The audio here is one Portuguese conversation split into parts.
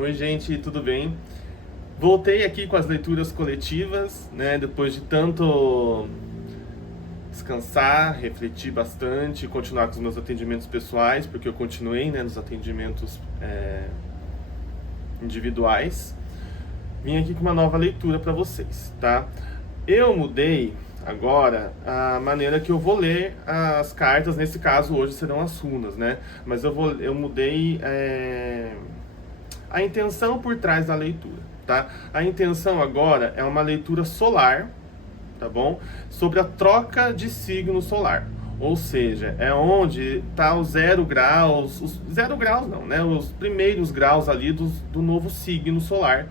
Oi, gente, tudo bem? Voltei aqui com as leituras coletivas, né? Depois de tanto descansar, refletir bastante, continuar com os meus atendimentos pessoais, porque eu continuei, né, nos atendimentos individuais. Vim aqui com uma nova leitura para vocês, tá? Eu mudei agora a maneira que eu vou ler as cartas. Nesse caso, hoje serão as runas, né? Mas eu mudei a intenção por trás da leitura, tá? A intenção agora é uma leitura solar, tá bom? Sobre a troca de signo solar. Ou seja, é onde está os 0 graus, os 0 graus não, né? Os primeiros graus ali do novo signo solar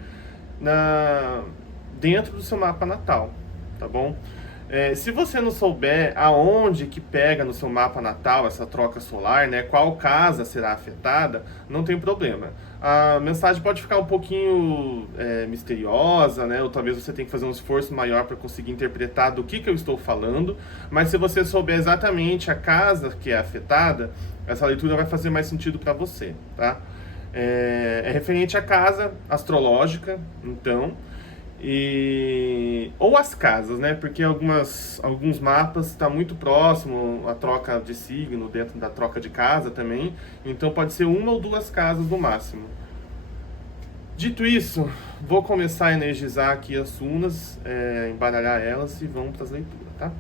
dentro do seu mapa natal, tá bom? Se você não souber aonde que pega no seu mapa natal essa troca solar, né, qual casa será afetada, não tem problema. A mensagem pode ficar um pouquinho misteriosa, né, ou talvez você tenha que fazer um esforço maior para conseguir interpretar do que eu estou falando, mas se você souber exatamente a casa que é afetada, essa leitura vai fazer mais sentido para você, tá? É referente à casa astrológica, então, ou as casas, né? Porque alguns mapas está muito próximo a troca de signo dentro da troca de casa também. Então pode ser uma ou duas casas no máximo. Dito isso, vou começar a energizar aqui as runas, embaralhar elas e vamos para as leituras, tá?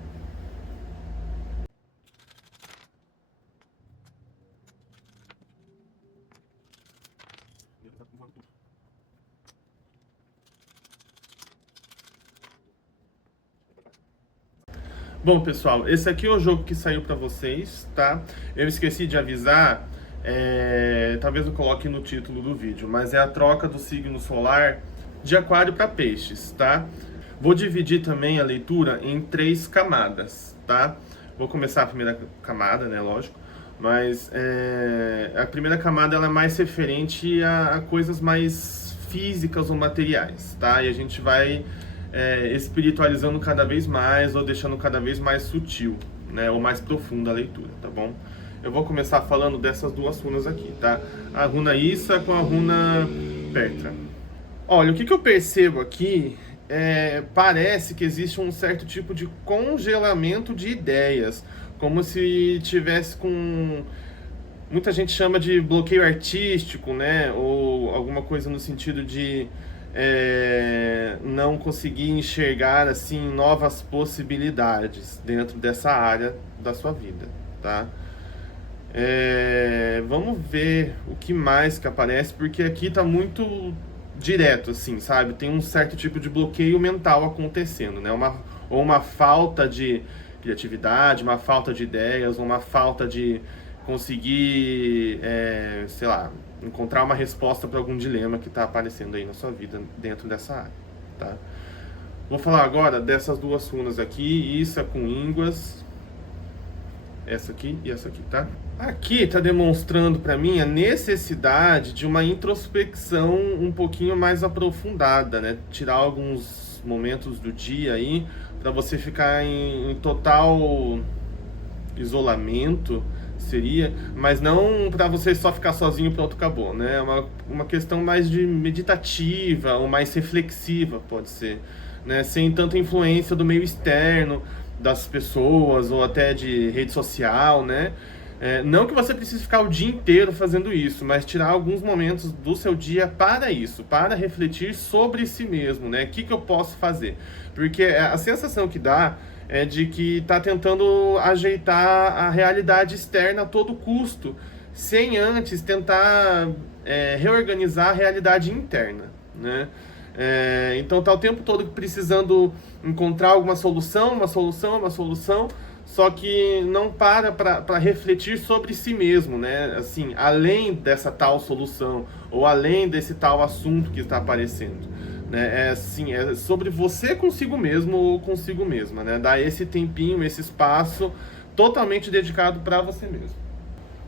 Bom, pessoal, esse aqui é o jogo que saiu para vocês, tá? Eu esqueci de avisar, talvez eu coloque no título do vídeo, mas é a troca do signo solar de Aquário para Peixes, tá? Vou dividir também a leitura em 3 camadas, tá? Vou começar a primeira camada, né, lógico, mas a primeira camada ela é mais referente a coisas mais físicas ou materiais, tá? E a gente vai espiritualizando cada vez mais ou deixando cada vez mais sutil, né, ou mais profunda a leitura, tá bom? Eu vou começar falando dessas duas runas aqui, tá? A runa Issa com a runa Pertra. Olha, o que eu percebo aqui parece que existe um certo tipo de congelamento de ideias, como se tivesse com... Muita gente chama de bloqueio artístico, né? Ou alguma coisa no sentido de não conseguir enxergar assim novas possibilidades dentro dessa área da sua vida, tá? Vamos ver o que mais que aparece, porque aqui tá muito direto, assim, sabe? Tem um certo tipo de bloqueio mental acontecendo, né? Ou uma falta de criatividade, uma falta de ideias, uma falta de conseguir, sei lá, encontrar uma resposta para algum dilema que está aparecendo aí na sua vida dentro dessa área, tá? Vou falar agora dessas duas runas aqui, Issa com ínguas, essa aqui e essa aqui, tá? Aqui está demonstrando para mim a necessidade de uma introspecção um pouquinho mais aprofundada, né? Tirar alguns momentos do dia aí para você ficar em total isolamento, seria, mas não para você só ficar sozinho, pronto, acabou, né? É uma questão mais de meditativa ou mais reflexiva, pode ser, né? Sem tanta influência do meio externo, das pessoas ou até de rede social, né? Não que você precise ficar o dia inteiro fazendo isso, mas tirar alguns momentos do seu dia para isso, para refletir sobre si mesmo, né? O que eu posso fazer? Porque a sensação que dá é de que está tentando ajeitar a realidade externa a todo custo, sem antes tentar reorganizar a realidade interna, né? Então tá o tempo todo precisando encontrar alguma solução, uma solução, só que não para refletir sobre si mesmo, né? Assim, além dessa tal solução ou além desse tal assunto que está aparecendo, né? Assim, é sobre você consigo mesmo ou consigo mesma, né? Dar esse tempinho, esse espaço totalmente dedicado para você mesmo.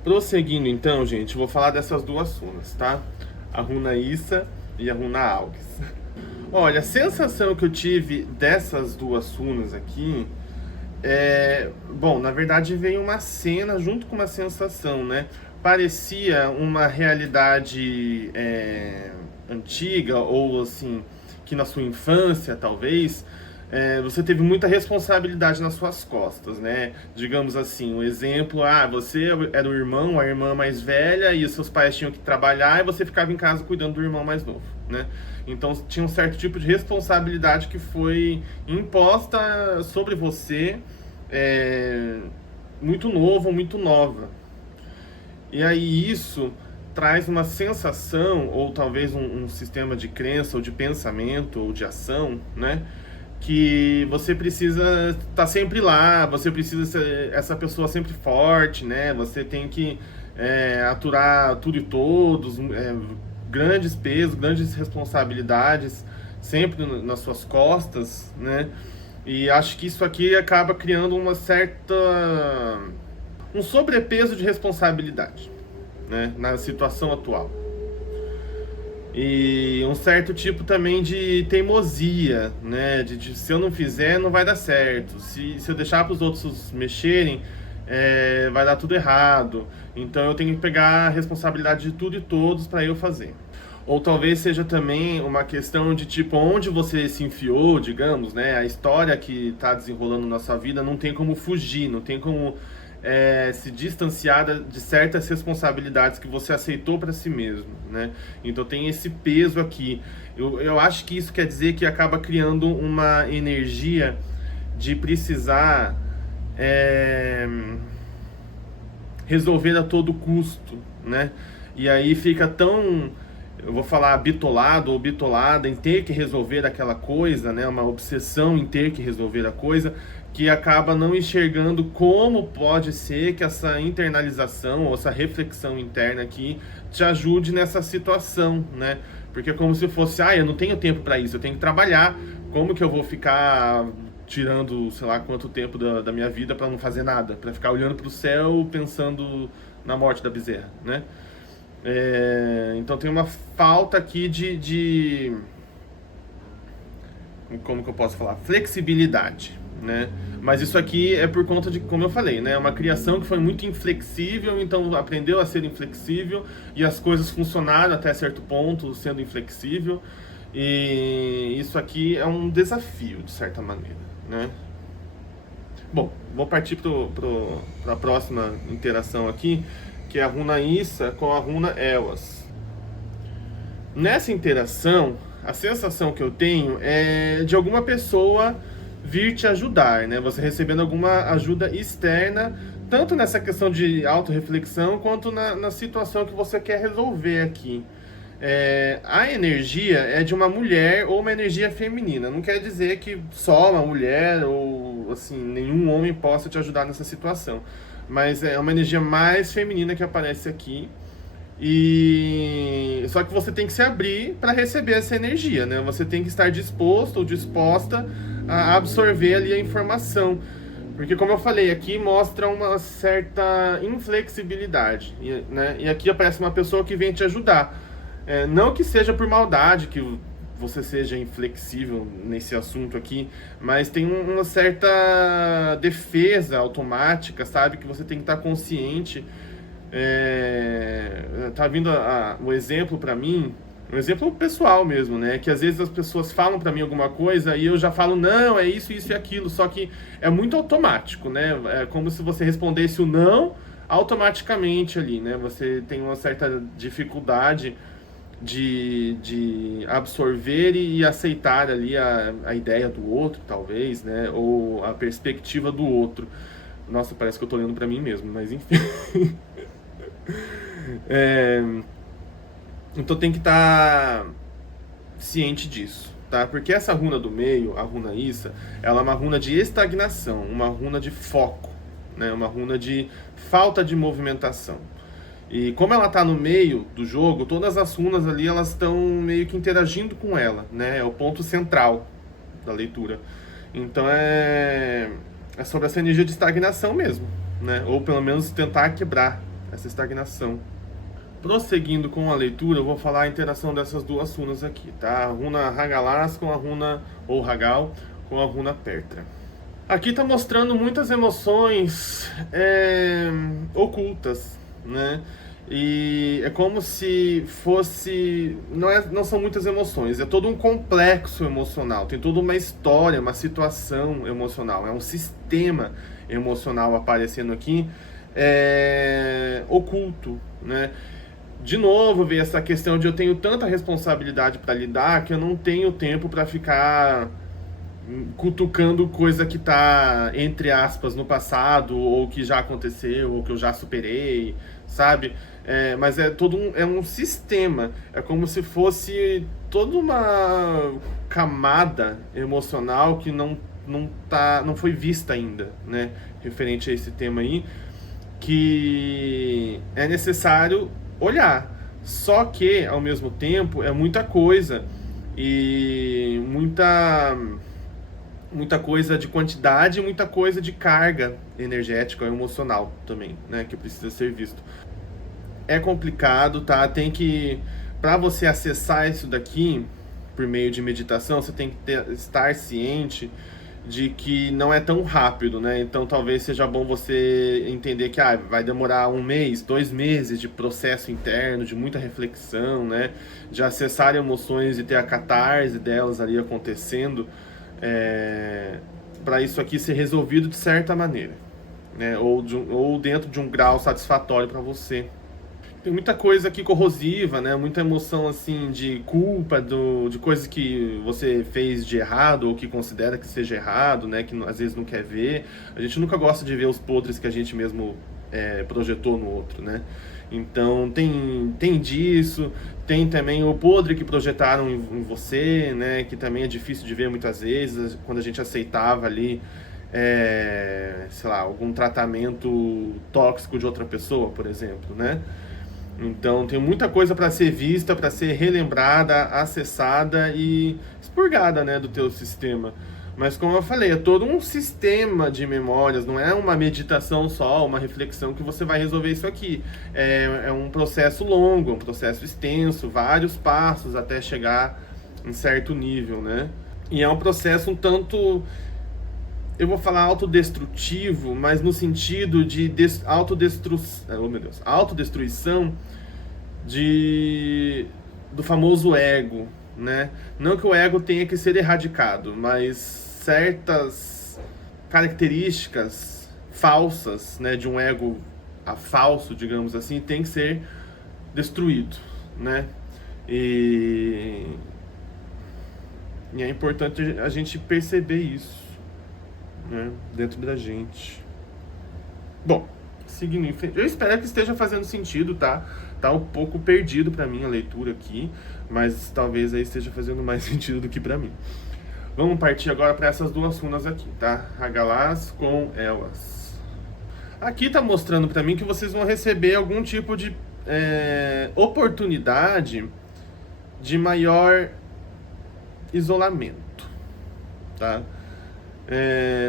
Prosseguindo então, gente, vou falar dessas duas runas, tá? A runa Issa e a runa Algis. Olha, a sensação que eu tive dessas duas runas aqui bom, na verdade veio uma cena junto com uma sensação, né? Parecia uma realidade antiga, ou assim, que na sua infância, talvez, você teve muita responsabilidade nas suas costas, né? Digamos assim, um exemplo, você era o irmão, a irmã mais velha, e os seus pais tinham que trabalhar, e você ficava em casa cuidando do irmão mais novo, né? Então tinha um certo tipo de responsabilidade que foi imposta sobre você, muito novo, muito nova. E aí isso traz uma sensação, ou talvez um sistema de crença, ou de pensamento, ou de ação, né? Que você precisa estar sempre lá, você precisa ser essa pessoa sempre forte, né? Você tem que aturar tudo e todos, grandes pesos, grandes responsabilidades sempre nas suas costas, né? E acho que isso aqui acaba criando um sobrepeso de responsabilidade, né? Na situação atual. E um certo tipo também de teimosia, né? De se eu não fizer, não vai dar certo. Se eu deixar para os outros mexerem, vai dar tudo errado. Então eu tenho que pegar a responsabilidade de tudo e todos para eu fazer. Ou talvez seja também uma questão de tipo onde você se enfiou, digamos, né? A história que está desenrolando na sua vida não tem como fugir, não tem como se distanciar de certas responsabilidades que você aceitou para si mesmo, né? Então tem esse peso aqui. Eu acho que isso quer dizer que acaba criando uma energia de precisar resolver a todo custo, né? E aí fica tão, eu vou falar, bitolado ou bitolada em ter que resolver aquela coisa, né? Uma obsessão em ter que resolver a coisa, que acaba não enxergando como pode ser que essa internalização ou essa reflexão interna aqui te ajude nessa situação, né? Porque é como se fosse, eu não tenho tempo para isso, eu tenho que trabalhar, como que eu vou ficar tirando, sei lá, quanto tempo da minha vida para não fazer nada, para ficar olhando para o céu pensando na morte da bezerra, né? Então tem uma falta aqui de como que eu posso falar? Flexibilidade, né? Mas isso aqui é por conta de, como eu falei, né? Uma criação que foi muito inflexível, então aprendeu a ser inflexível e as coisas funcionaram até certo ponto sendo inflexível. E isso aqui é um desafio, de certa maneira, né? Bom, vou partir para a próxima interação aqui, que é a runa Issa com a runa Ewas. Nessa interação, a sensação que eu tenho é de alguma pessoa vir te ajudar, né? Você recebendo alguma ajuda externa, tanto nessa questão de autorreflexão, quanto na situação que você quer resolver aqui. A energia é de uma mulher ou uma energia feminina. Não quer dizer que só uma mulher ou assim nenhum homem possa te ajudar nessa situação, mas é uma energia mais feminina que aparece aqui. E só que você tem que se abrir para receber essa energia, né? Você tem que estar disposto ou disposta a absorver ali a informação. Porque, como eu falei, aqui mostra uma certa inflexibilidade, né? E aqui aparece uma pessoa que vem te ajudar. Não que seja por maldade que você seja inflexível nesse assunto aqui, mas tem uma certa defesa automática, sabe? Que você tem que estar consciente. Tá vindo o exemplo para mim, um exemplo pessoal mesmo, né? Que às vezes as pessoas falam para mim alguma coisa e eu já falo, não, é isso, isso e aquilo, só que é muito automático, né? É como se você respondesse o não automaticamente ali, né? Você tem uma certa dificuldade de absorver e aceitar ali a ideia do outro, talvez, né? Ou a perspectiva do outro. Nossa, parece que eu tô olhando para mim mesmo, mas enfim. Então tem que estar ciente disso, tá? Porque essa runa do meio, a runa Issa, ela é uma runa de estagnação, uma runa de foco, né? Uma runa de falta de movimentação. E como ela está no meio do jogo, todas as runas ali elas estão meio que interagindo com ela, né? É o ponto central da leitura. Então é sobre essa energia de estagnação mesmo, né? Ou pelo menos tentar quebrar essa estagnação. Prosseguindo com a leitura, eu vou falar a interação dessas duas runas aqui, tá? A runa Hagalas com a runa, ou Hagal, com a runa Pertra. Aqui está mostrando muitas emoções ocultas, né? E é como se fosse. Não são muitas emoções, é todo um complexo emocional, tem toda uma história, uma situação emocional, é um sistema emocional aparecendo aqui, oculto, né? De novo, veio essa questão de eu tenho tanta responsabilidade para lidar que eu não tenho tempo para ficar cutucando coisa que tá, entre aspas, no passado, ou que já aconteceu, ou que eu já superei, sabe? Mas é um sistema, é como se fosse toda uma camada emocional que não foi vista ainda, né? Referente a esse tema aí, que é necessário olhar. Só que, ao mesmo tempo, é muita coisa e muita coisa de quantidade e muita coisa de carga energética ou emocional também, né, que precisa ser visto. É complicado, tá? Tem que, para você acessar isso daqui por meio de meditação, você tem que estar ciente de que não é tão rápido, né? Então talvez seja bom você entender que vai demorar 1 mês, 2 meses de processo interno, de muita reflexão, né? De acessar emoções e ter a catarse delas ali acontecendo, para isso aqui ser resolvido de certa maneira, né? Ou dentro de um grau satisfatório para você. Tem muita coisa aqui corrosiva, né? Muita emoção, assim, de culpa, de coisas que você fez de errado ou que considera que seja errado, né? Que às vezes não quer ver. A gente nunca gosta de ver os podres que a gente mesmo projetou no outro, né? Então tem disso, tem também o podre que projetaram em você, né? Que também é difícil de ver muitas vezes, quando a gente aceitava ali, sei lá, algum tratamento tóxico de outra pessoa, por exemplo, né? Então tem muita coisa para ser vista, para ser relembrada, acessada e expurgada, né, do teu sistema. Mas como eu falei, é todo um sistema de memórias, não é uma meditação só, uma reflexão que você vai resolver isso aqui. É um processo longo, um processo extenso, vários passos até chegar em certo nível, né? E é um processo um tanto, eu vou falar autodestrutivo, mas no sentido de autodestruição do famoso ego, né? Não que o ego tenha que ser erradicado, mas certas características falsas, né, de um ego falso, digamos assim, tem que ser destruído, né? E é importante a gente perceber isso, né, dentro da gente. Bom, seguindo em frente, eu espero que esteja fazendo sentido, tá? Tá um pouco perdido pra mim a leitura aqui, mas talvez aí esteja fazendo mais sentido do que pra mim. Vamos partir agora para essas duas runas aqui, tá? Hagalaz com Elas. Aqui tá mostrando pra mim que vocês vão receber algum tipo de oportunidade de maior isolamento, tá?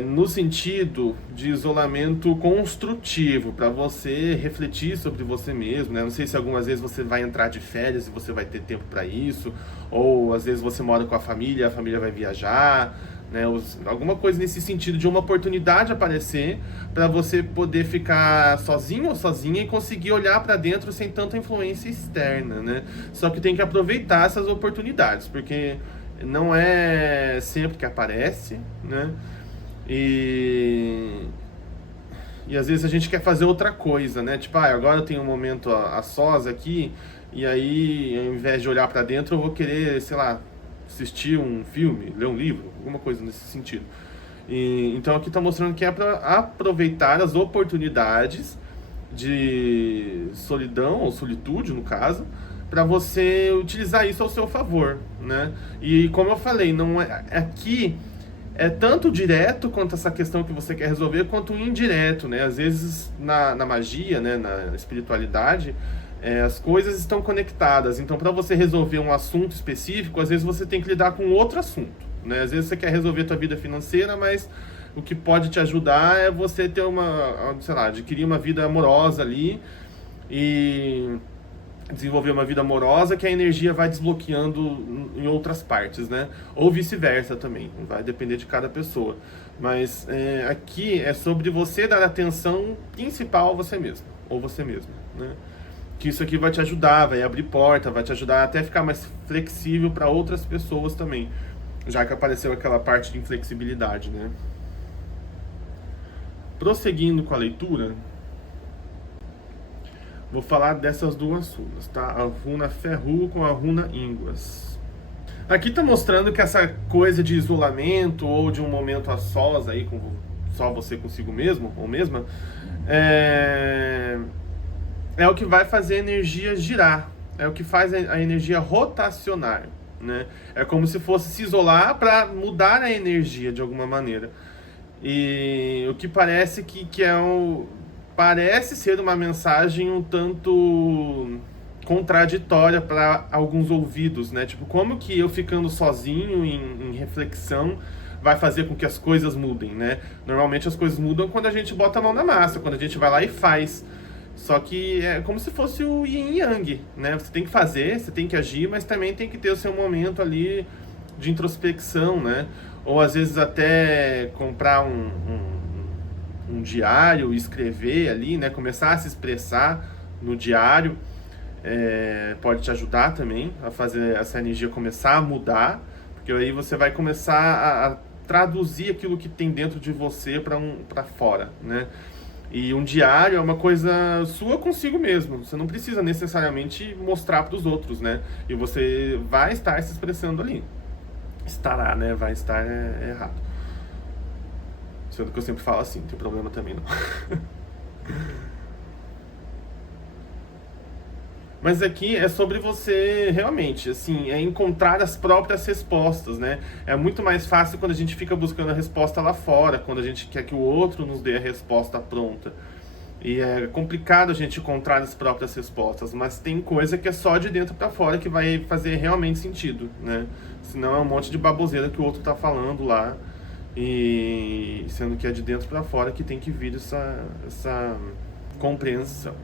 No sentido de isolamento construtivo, para você refletir sobre você mesmo, né? Não sei se algumas vezes você vai entrar de férias e você vai ter tempo para isso, ou às vezes você mora com a família vai viajar, né? Alguma coisa nesse sentido de uma oportunidade aparecer para você poder ficar sozinho ou sozinha e conseguir olhar para dentro sem tanta influência externa, né? Só que tem que aproveitar essas oportunidades, porque não é sempre que aparece, né? E às vezes a gente quer fazer outra coisa, né? Tipo, agora eu tenho um momento a sós aqui, e aí, ao invés de olhar para dentro, eu vou querer, sei lá, assistir um filme, ler um livro, alguma coisa nesse sentido. Então aqui está mostrando que é para aproveitar as oportunidades de solidão, ou solitude, no caso, para você utilizar isso ao seu favor, né? E como eu falei, não aqui é tanto direto quanto essa questão que você quer resolver, quanto indireto, né? Às vezes na magia, né, na espiritualidade, as coisas estão conectadas. Então, para você resolver um assunto específico, às vezes você tem que lidar com outro assunto, né? Às vezes você quer resolver a tua vida financeira, mas o que pode te ajudar é você ter adquirir uma vida amorosa ali e desenvolver uma vida amorosa que a energia vai desbloqueando em outras partes, né? Ou vice-versa também, vai depender de cada pessoa. Mas aqui é sobre você dar atenção principal a você mesmo, ou você mesma, né? que isso aqui vai te ajudar, vai abrir porta, vai te ajudar até ficar mais flexível para outras pessoas também, já que apareceu aquela parte de inflexibilidade, né? Prosseguindo com a leitura, vou falar dessas duas runas, tá? A runa Ferru com a runa Ínguas. Aqui tá mostrando que essa coisa de isolamento ou de um momento a sós aí, com só você consigo mesmo ou mesma, é o que vai fazer a energia girar, é o que faz a energia rotacionar, né? É como se fosse se isolar para mudar a energia de alguma maneira. E o que parece que é parece ser uma mensagem um tanto contraditória para alguns ouvidos, né? Tipo, como que eu ficando sozinho em reflexão vai fazer com que as coisas mudem, né? Normalmente as coisas mudam quando a gente bota a mão na massa, quando a gente vai lá e faz. Só que é como se fosse o yin e yang, né? Você tem que fazer, você tem que agir, mas também tem que ter o seu momento ali de introspecção, né? Ou às vezes até comprar um diário e escrever ali, né? Começar a se expressar no diário pode te ajudar também a fazer essa energia começar a mudar, porque aí você vai começar a traduzir aquilo que tem dentro de você para fora, né? E um diário é uma coisa sua consigo mesmo. Você não precisa necessariamente mostrar para os outros, né? E você vai estar se expressando ali. Estará, né? Vai estar errado. Sendo que eu sempre falo assim, não tem problema também não. Mas aqui é sobre você realmente, assim, encontrar as próprias respostas, né? É muito mais fácil quando a gente fica buscando a resposta lá fora, quando a gente quer que o outro nos dê a resposta pronta. E é complicado a gente encontrar as próprias respostas, mas tem coisa que é só de dentro para fora que vai fazer realmente sentido, né? Senão é um monte de baboseira que o outro tá falando lá, e sendo que é de dentro para fora que tem que vir essa compreensão.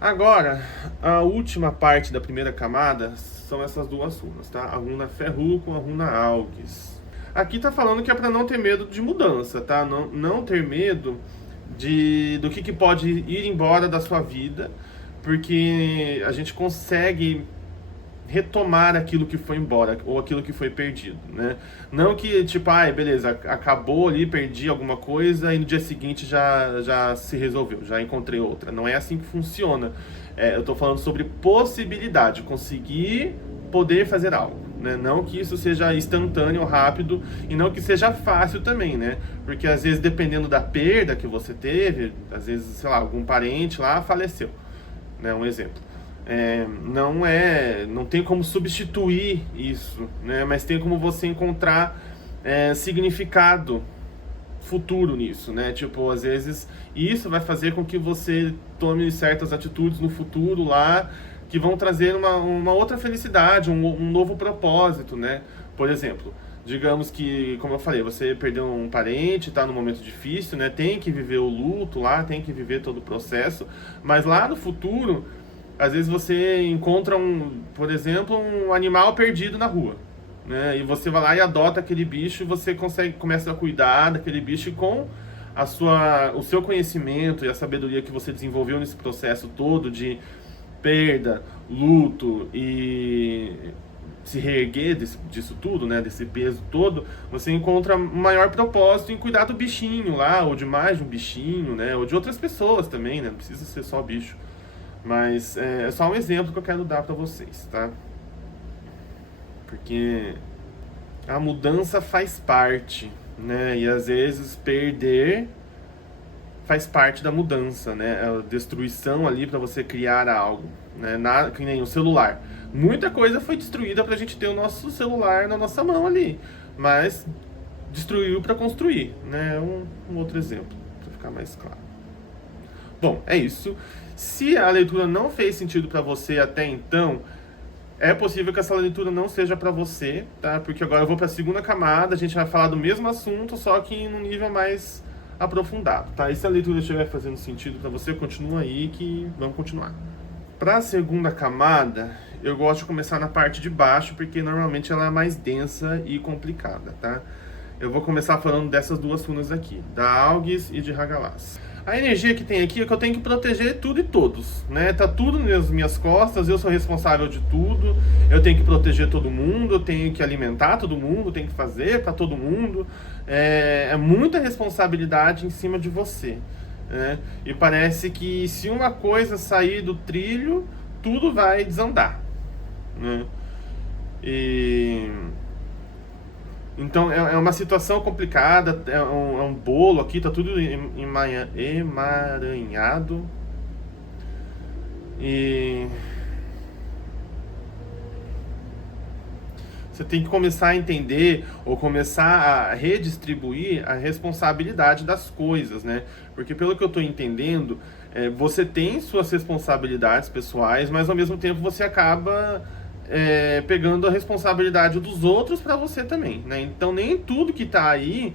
Agora, a última parte da primeira camada são essas duas runas, tá? A runa Ferru com a runa Algis. Aqui tá falando que é para não ter medo de mudança, tá? Não ter medo do que pode ir embora da sua vida, porque a gente consegue retomar aquilo que foi embora ou aquilo que foi perdido, né? Não que tipo, beleza, acabou ali, perdi alguma coisa e no dia seguinte já se resolveu, já encontrei outra. Não é assim que funciona. Eu tô falando sobre possibilidade, conseguir poder fazer algo, né? Não que isso seja instantâneo, rápido, e não que seja fácil também, né? Porque às vezes, dependendo da perda que você teve, às vezes, sei lá, algum parente lá faleceu, né? Um exemplo. Não tem como substituir isso, né? Mas tem como você encontrar significado futuro nisso, né? Tipo, às vezes isso vai fazer com que você tome certas atitudes no futuro lá que vão trazer uma outra felicidade, um novo propósito, né? Por exemplo, digamos que, como eu falei, você perdeu um parente, está num momento difícil, né? Tem que viver o luto lá, tem que viver todo o processo, mas lá no futuro, às vezes você encontra por exemplo, um animal perdido na rua, né? E você vai lá e adota aquele bicho e você começa a cuidar daquele bicho com o seu conhecimento e a sabedoria que você desenvolveu nesse processo todo de perda, luto e se reerguer disso tudo, né? Desse peso todo, você encontra um maior propósito em cuidar do bichinho lá, ou de mais de um bichinho, né? Ou de outras pessoas também, né? Não precisa ser só bicho. Mas é só um exemplo que eu quero dar pra vocês, tá? Porque a mudança faz parte, né? E às vezes perder faz parte da mudança, né? A destruição ali pra você criar algo, né? Que nem o celular. Muita coisa foi destruída pra gente ter o nosso celular na nossa mão ali, mas destruiu pra construir, né? Um outro exemplo, pra ficar mais claro. Bom, é isso. Se a leitura não fez sentido para você até então, é possível que essa leitura não seja para você, tá? Porque agora eu vou para a segunda camada, a gente vai falar do mesmo assunto, só que em um nível mais aprofundado, tá? E se a leitura estiver fazendo sentido para você, continua aí que vamos continuar. Para a segunda camada, eu gosto de começar na parte de baixo, porque normalmente ela é mais densa e complicada, tá? Eu vou começar falando dessas duas runas aqui, da Algis e de Hagalaz. A energia que tem aqui é que eu tenho que proteger tudo e todos, né? Tá tudo nas minhas costas, eu sou responsável de tudo, eu tenho que proteger todo mundo, eu tenho que alimentar todo mundo, tenho que fazer para todo mundo. É muita responsabilidade em cima de você, né? E parece que se uma coisa sair do trilho, tudo vai desandar, né? E então é uma situação complicada, é um bolo aqui, tá tudo emaranhado. E você tem que começar a entender ou começar a redistribuir a responsabilidade das coisas, né? Porque pelo que eu tô entendendo, você tem suas responsabilidades pessoais, mas ao mesmo tempo você acaba pegando a responsabilidade dos outros para você também, né? Então nem tudo que tá aí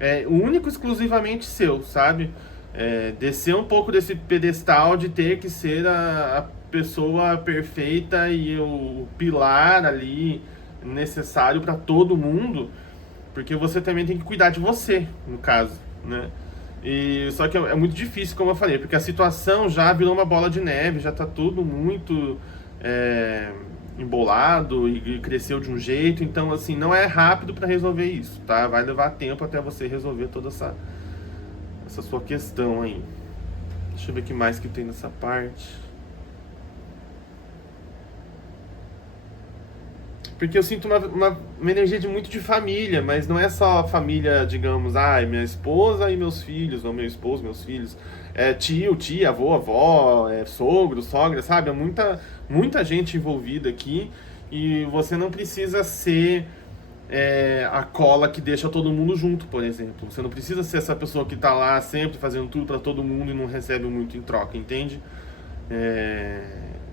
é único exclusivamente seu, sabe? Descer um pouco desse pedestal de ter que ser a pessoa perfeita e o pilar ali necessário para todo mundo, porque você também tem que cuidar de você, no caso, né? E só que é muito difícil, como eu falei, porque a situação já virou uma bola de neve, já tá tudo muito embolado e cresceu de um jeito, então assim, não é rápido para resolver isso, tá? Vai levar tempo até você resolver toda essa sua questão aí. Deixa eu ver o que mais que tem nessa parte. Porque eu sinto uma energia de muito de família, mas não é só família, digamos, minha esposa e meus filhos, ou meu esposo, meus filhos. É tio, tia, avô, avó, sogro, sogra, sabe? É muita gente envolvida aqui e você não precisa ser a cola que deixa todo mundo junto, por exemplo. Você não precisa ser essa pessoa que tá lá sempre fazendo tudo para todo mundo e não recebe muito em troca, entende?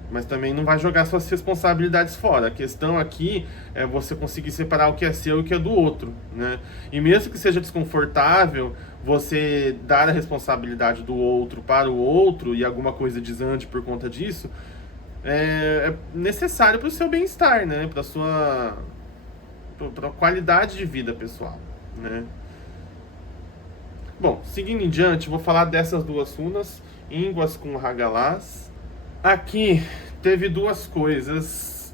Mas também não vai jogar suas responsabilidades fora. A questão aqui é você conseguir separar o que é seu e o que é do outro, né? E mesmo que seja desconfortável, você dar a responsabilidade do outro para o outro e alguma coisa desande por conta disso, é necessário para o seu bem-estar, né? Para a qualidade de vida pessoal, né? Bom, seguindo em diante, vou falar dessas duas runas, ínguas com Hagalaz. Aqui teve duas coisas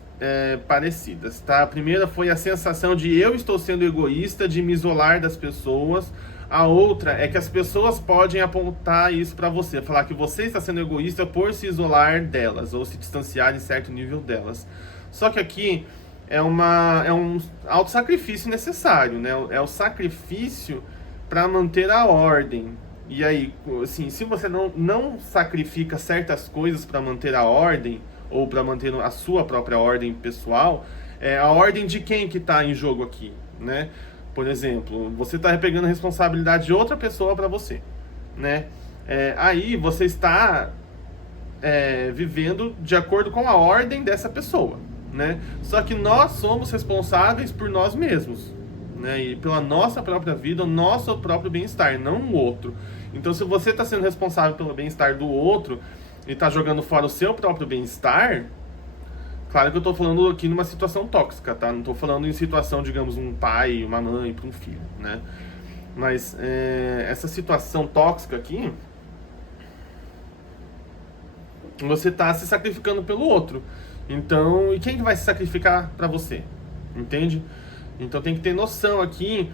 parecidas, tá? A primeira foi a sensação de eu estou sendo egoísta, de me isolar das pessoas. A outra é que as pessoas podem apontar isso pra você, falar que você está sendo egoísta por se isolar delas ou se distanciar em certo nível delas. Só que aqui é um autossacrifício necessário, né? É o sacrifício para manter a ordem. E aí, assim, se você não sacrifica certas coisas para manter a ordem, ou para manter a sua própria ordem pessoal, a ordem de quem que está em jogo aqui, né? Por exemplo, você está pegando a responsabilidade de outra pessoa para você, né? Aí você está vivendo de acordo com a ordem dessa pessoa, né? Só que nós somos responsáveis por nós mesmos, né? E pela nossa própria vida, o nosso próprio bem-estar, não o outro. Então, se você está sendo responsável pelo bem-estar do outro e está jogando fora o seu próprio bem-estar, claro que eu estou falando aqui numa situação tóxica, tá? Não estou falando em situação, digamos, um pai, uma mãe para um filho, né? Mas essa situação tóxica aqui, você está se sacrificando pelo outro. Então, e quem que vai se sacrificar para você? Entende? Então tem que ter noção aqui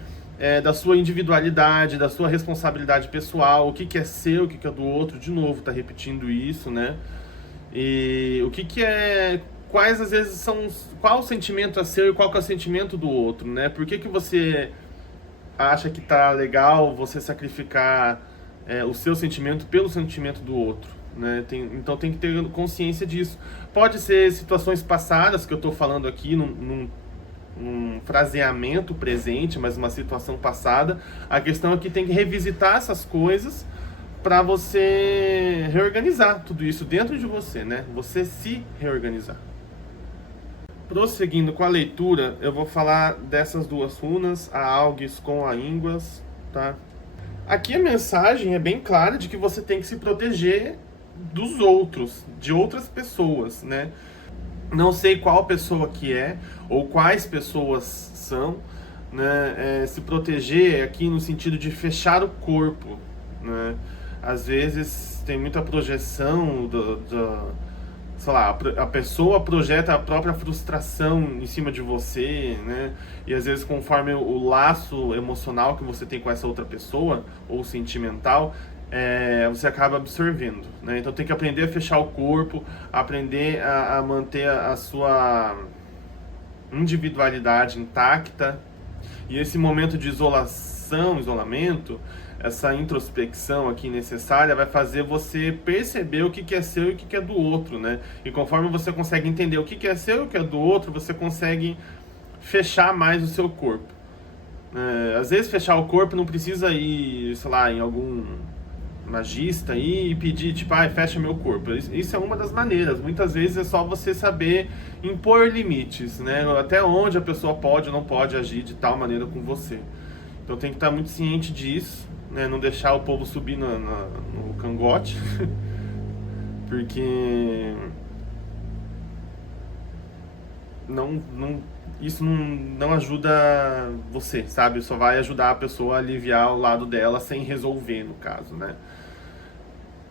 da sua individualidade, da sua responsabilidade pessoal, o que é seu, o que é do outro. De novo, tá repetindo isso, né? E o que é... Quais às vezes são... Qual o sentimento é seu e qual que é o sentimento do outro, né? Por que você acha que tá legal você sacrificar o seu sentimento pelo sentimento do outro, né? Então tem que ter consciência disso. Pode ser situações passadas que eu tô falando aqui num fraseamento presente, mas uma situação passada. A questão é que tem que revisitar essas coisas para você reorganizar tudo isso dentro de você, né? Você se reorganizar. Prosseguindo com a leitura, eu vou falar dessas duas runas, a Algis com a Ínguas, tá? Aqui a mensagem é bem clara de que você tem que se proteger dos outros, de outras pessoas, né? Não sei qual pessoa que é, ou quais pessoas são, né? Se proteger aqui no sentido de fechar o corpo, né? às vezes tem muita projeção sei lá, a pessoa projeta a própria frustração em cima de você, né? E às vezes conforme o laço emocional que você tem com essa outra pessoa, ou sentimental, você acaba absorvendo, né? Então tem que aprender a fechar o corpo, aprender a manter a sua individualidade intacta. E esse momento de isolamento, essa introspecção aqui necessária vai fazer você perceber o que é seu e o que é do outro, né? E conforme você consegue entender o que é seu e o que é do outro, você consegue fechar mais o seu corpo. Às vezes fechar o corpo não precisa ir, sei lá, em algum magista aí e pedir, tipo, fecha meu corpo. Isso é uma das maneiras. Muitas vezes é só você saber impor limites, né? Até onde a pessoa pode ou não pode agir de tal maneira com você. Então tem que estar muito ciente disso, né? Não deixar o povo subir no cangote, porque isso não ajuda você, sabe? Só vai ajudar a pessoa a aliviar o lado dela sem resolver, no caso, né?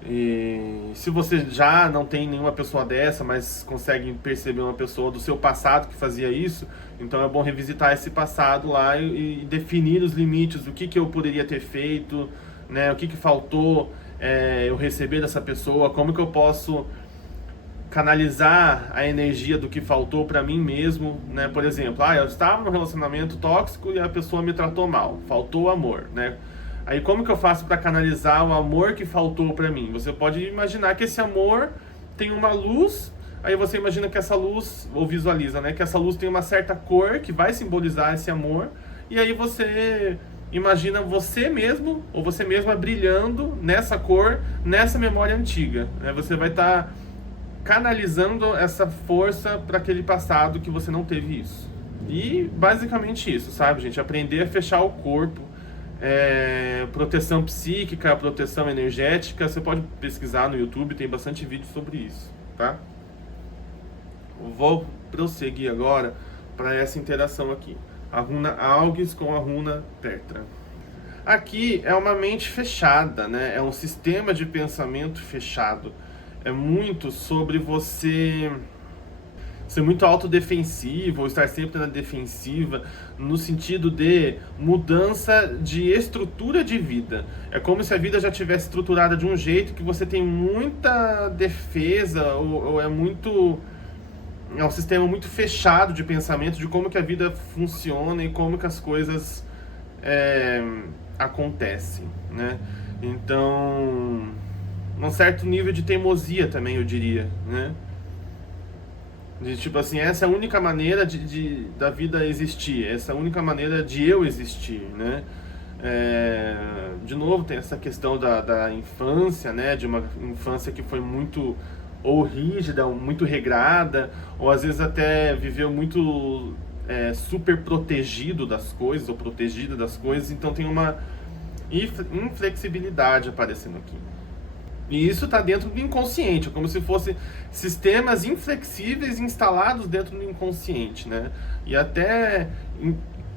E se você já não tem nenhuma pessoa dessa, mas consegue perceber uma pessoa do seu passado que fazia isso, então é bom revisitar esse passado lá e definir os limites, o que eu poderia ter feito, né? O que faltou eu receber dessa pessoa, como que eu posso canalizar a energia do que faltou para mim mesmo, né? Por exemplo, eu estava num relacionamento tóxico e a pessoa me tratou mal, faltou amor, né? Aí como que eu faço para canalizar o amor que faltou para mim? Você pode imaginar que esse amor tem uma luz, aí você imagina que essa luz, ou visualiza, né, que essa luz tem uma certa cor que vai simbolizar esse amor, e aí você imagina você mesmo, ou você mesma brilhando nessa cor, nessa memória antiga, né? Você vai estar canalizando essa força para aquele passado que você não teve isso. E basicamente isso, sabe, gente? Aprender a fechar o corpo, proteção psíquica, proteção energética. Você pode pesquisar no YouTube, tem bastante vídeo sobre isso, tá? Vou prosseguir agora para essa interação aqui. A runa Algis com a runa Tetra. Aqui é uma mente fechada, né? É um sistema de pensamento fechado. É muito sobre você ser muito autodefensivo, ou estar sempre na defensiva, no sentido de mudança de estrutura de vida. É como se a vida já tivesse estruturada de um jeito que você tem muita defesa, ou é um sistema muito fechado de pensamento de como que a vida funciona e como que as coisas acontecem, né? Então, um certo nível de teimosia também, eu diria, né? De tipo assim, essa é a única maneira da vida existir, essa é a única maneira de eu existir, né? De novo, tem essa questão da infância, né? De uma infância que foi muito ou rígida, ou muito regrada, ou às vezes até viveu muito super protegido das coisas, ou protegida das coisas, então tem uma inflexibilidade aparecendo aqui. E isso está dentro do inconsciente, como se fossem sistemas inflexíveis instalados dentro do inconsciente, né? E até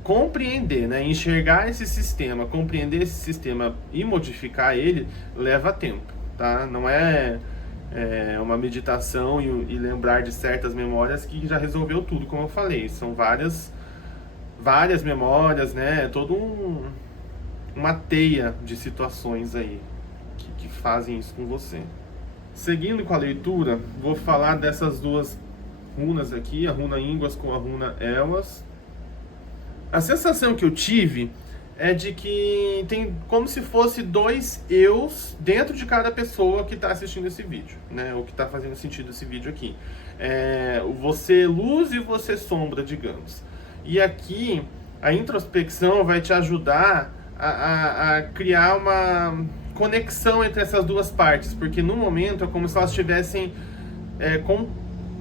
compreender, né? Enxergar esse sistema, compreender esse sistema e modificar ele leva tempo, tá? Não é uma meditação e lembrar de certas memórias que já resolveu tudo, como eu falei. São várias memórias, né? Todo uma teia de situações aí que fazem isso com você. Seguindo com a leitura, vou falar dessas duas runas aqui, a runa Ínguas com a runa Elwas. A sensação que eu tive é de que tem como se fosse dois eus dentro de cada pessoa que está assistindo esse vídeo, né? Ou que está fazendo sentido esse vídeo aqui. Você luz e você sombra, digamos. E aqui a introspecção vai te ajudar a criar uma conexão entre essas duas partes, porque no momento é como se elas estivessem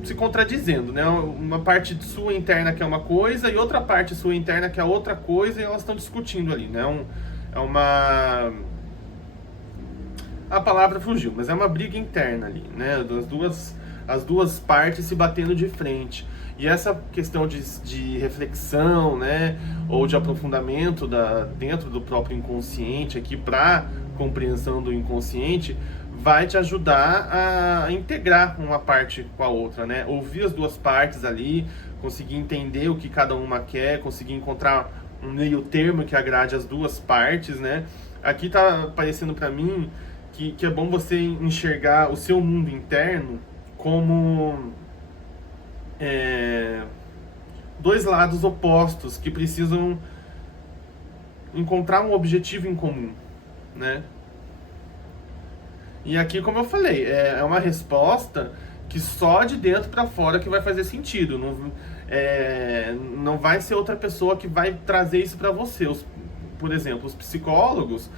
se contradizendo, né? Uma parte sua interna que é uma coisa e outra parte sua interna que é outra coisa, e elas estão discutindo ali, né? A palavra fugiu, mas é uma briga interna ali, né? As duas partes se batendo de frente. E essa questão de reflexão, né, ou de aprofundamento dentro do próprio inconsciente aqui para compreensão do inconsciente, vai te ajudar a integrar uma parte com a outra, né? Ouvir as duas partes ali, conseguir entender o que cada uma quer, conseguir encontrar um meio termo que agrade as duas partes, né? Aqui tá parecendo para mim que é bom você enxergar o seu mundo interno como dois lados opostos que precisam encontrar um objetivo em comum, né? E aqui, como eu falei, é uma resposta que só de dentro para fora que vai fazer sentido. Não vai ser outra pessoa que vai trazer isso para você. Por exemplo, os psicólogos,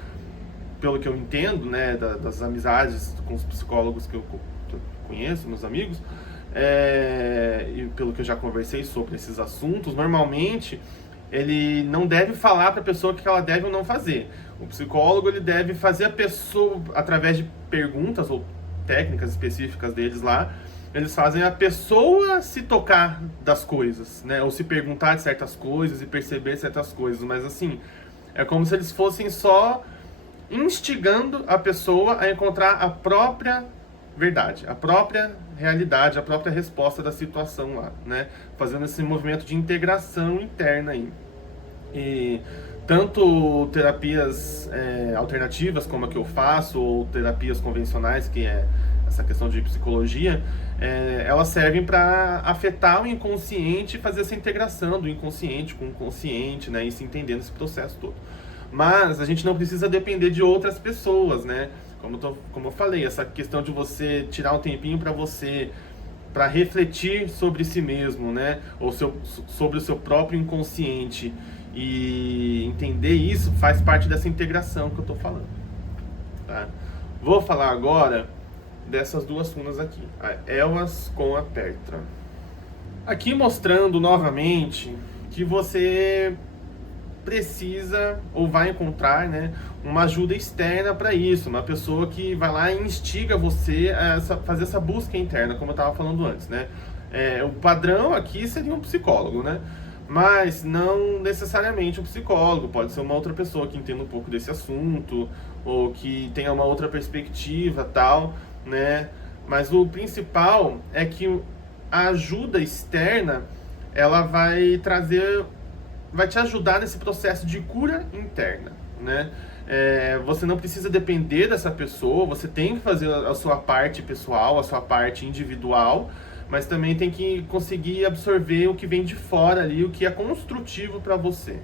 pelo que eu entendo, né, das amizades com os psicólogos que eu conheço, meus amigos, e pelo que eu já conversei sobre esses assuntos, normalmente ele não deve falar para a pessoa o que ela deve ou não fazer. O psicólogo ele deve fazer a pessoa, através de perguntas ou técnicas específicas deles lá, eles fazem a pessoa se tocar das coisas, né? Ou se perguntar de certas coisas e perceber certas coisas. Mas assim, é como se eles fossem só instigando a pessoa a encontrar a própria verdade, a própria realidade, a própria resposta da situação lá, né? Fazendo esse movimento de integração interna aí. E tanto terapias alternativas, como a que eu faço, ou terapias convencionais, que é essa questão de psicologia, elas servem para afetar o inconsciente e fazer essa integração do inconsciente com o consciente, né? E se entendendo esse processo todo. Mas a gente não precisa depender de outras pessoas, né? Como eu falei, essa questão de você tirar um tempinho para você, para refletir sobre si mesmo, né? Ou sobre o seu próprio inconsciente, e entender isso faz parte dessa integração que eu estou falando, tá? Vou falar agora dessas duas runas aqui, a Elwas com a Pertra. Aqui mostrando novamente que você precisa ou vai encontrar, né, uma ajuda externa para isso, uma pessoa que vai lá e instiga você a fazer essa busca interna, como eu estava falando antes, né? O padrão aqui seria um psicólogo, né? Mas não necessariamente um psicólogo, pode ser uma outra pessoa que entenda um pouco desse assunto, ou que tenha uma outra perspectiva, tal, né? Mas o principal é que a ajuda externa, ela vai te ajudar nesse processo de cura interna, né? Você não precisa depender dessa pessoa, você tem que fazer a sua parte pessoal, a sua parte individual, mas também tem que conseguir absorver o que vem de fora ali, o que é construtivo para você.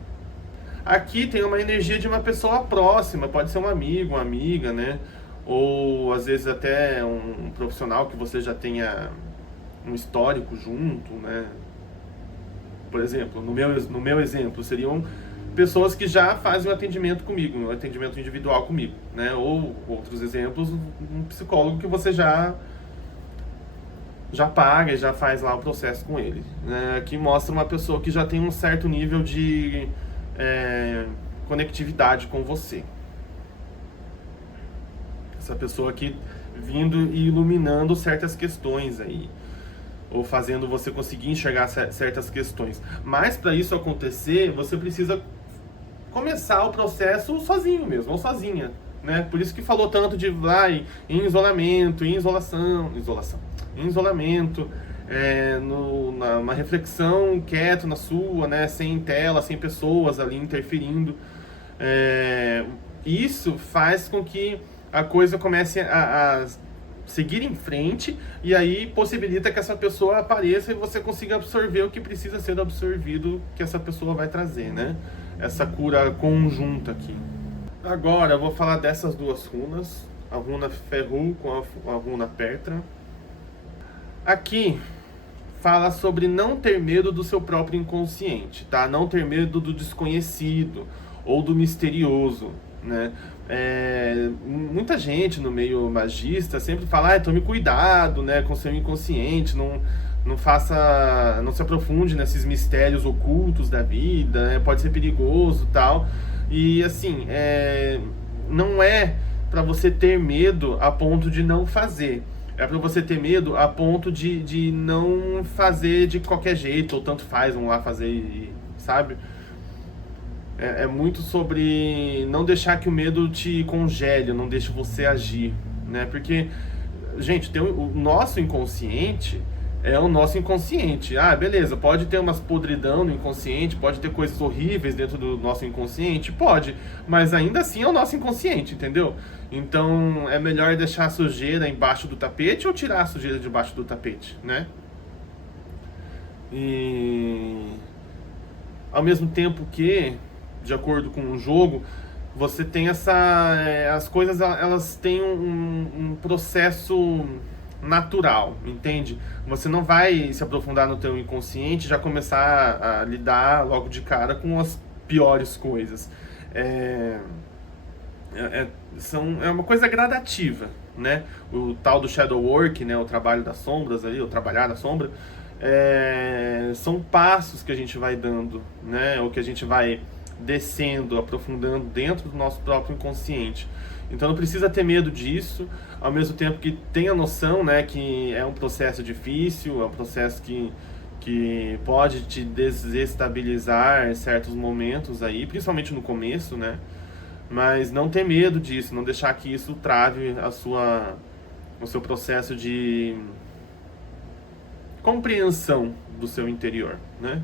Aqui tem uma energia de uma pessoa próxima, pode ser um amigo, uma amiga, né? Ou às vezes até um profissional que você já tenha um histórico junto, né? Por exemplo, no meu exemplo, seriam pessoas que já fazem um atendimento comigo, um atendimento individual comigo, né? Ou outros exemplos, um psicólogo que você já paga e já faz lá o processo com ele, né? Aqui mostra uma pessoa que já tem um certo nível de conectividade com você. Essa pessoa aqui vindo e iluminando certas questões aí, ou fazendo você conseguir enxergar certas questões. Mas para isso acontecer, você precisa começar o processo sozinho mesmo, ou sozinha, né? Por isso que falou tanto de em isolamento, em isolamento, numa reflexão quieto na sua, né? Sem tela, sem pessoas ali interferindo. Isso faz com que a coisa comece a seguir em frente, e aí possibilita que essa pessoa apareça e você consiga absorver o que precisa ser absorvido, que essa pessoa vai trazer, né? Essa cura conjunta aqui. Agora eu vou falar dessas duas runas, a runa Ferru com a runa Pertra. Aqui fala sobre não ter medo do seu próprio inconsciente, tá? Não ter medo do desconhecido ou do misterioso, né? Muita gente no meio magista sempre fala, tome cuidado, né, com seu inconsciente, não se aprofunde nesses mistérios ocultos da vida, né, pode ser perigoso, tal. E assim, não é para você ter medo a ponto de não fazer. É para você ter medo a ponto de não fazer de qualquer jeito, ou tanto faz, vamos lá fazer, sabe? é muito sobre não deixar que o medo te congele, não deixe você agir, né? Porque, gente, o nosso inconsciente é o nosso inconsciente. Ah, beleza, pode ter umas podridão no inconsciente, pode ter coisas horríveis dentro do nosso inconsciente? Pode, mas ainda assim é o nosso inconsciente, entendeu? Então é melhor deixar a sujeira embaixo do tapete ou tirar a sujeira debaixo do tapete, né? E ao mesmo tempo que, de acordo com o jogo, você tem as coisas elas têm um processo natural, entende? Você não vai se aprofundar no teu inconsciente e já começar a lidar logo de cara com as piores coisas. É, é uma coisa gradativa, né? O tal do shadow work, né? O trabalho das sombras ali, o trabalhar da sombra, são passos que a gente vai dando, né? Ou que a gente vai descendo, aprofundando dentro do nosso próprio inconsciente. Então não precisa ter medo disso, ao mesmo tempo que tenha noção, né, que é um processo difícil, é um processo que pode te desestabilizar em certos momentos aí, principalmente no começo, né? Mas não ter medo disso, não deixar que isso trave o seu processo de compreensão do seu interior, né?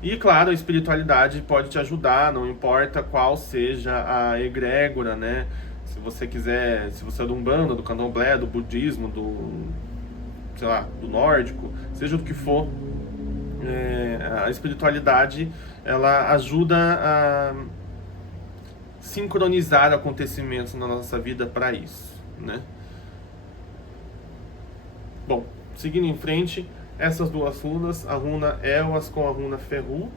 E claro, a espiritualidade pode te ajudar, não importa qual seja a egrégora, né? Se você quiser, se você é do Umbanda, do Candomblé, do budismo, sei lá, do nórdico, seja do que for, a espiritualidade, ela ajuda a sincronizar acontecimentos na nossa vida para isso, né? Bom, seguindo em frente, essas duas runas, a runa Elwas com a runa Ferru.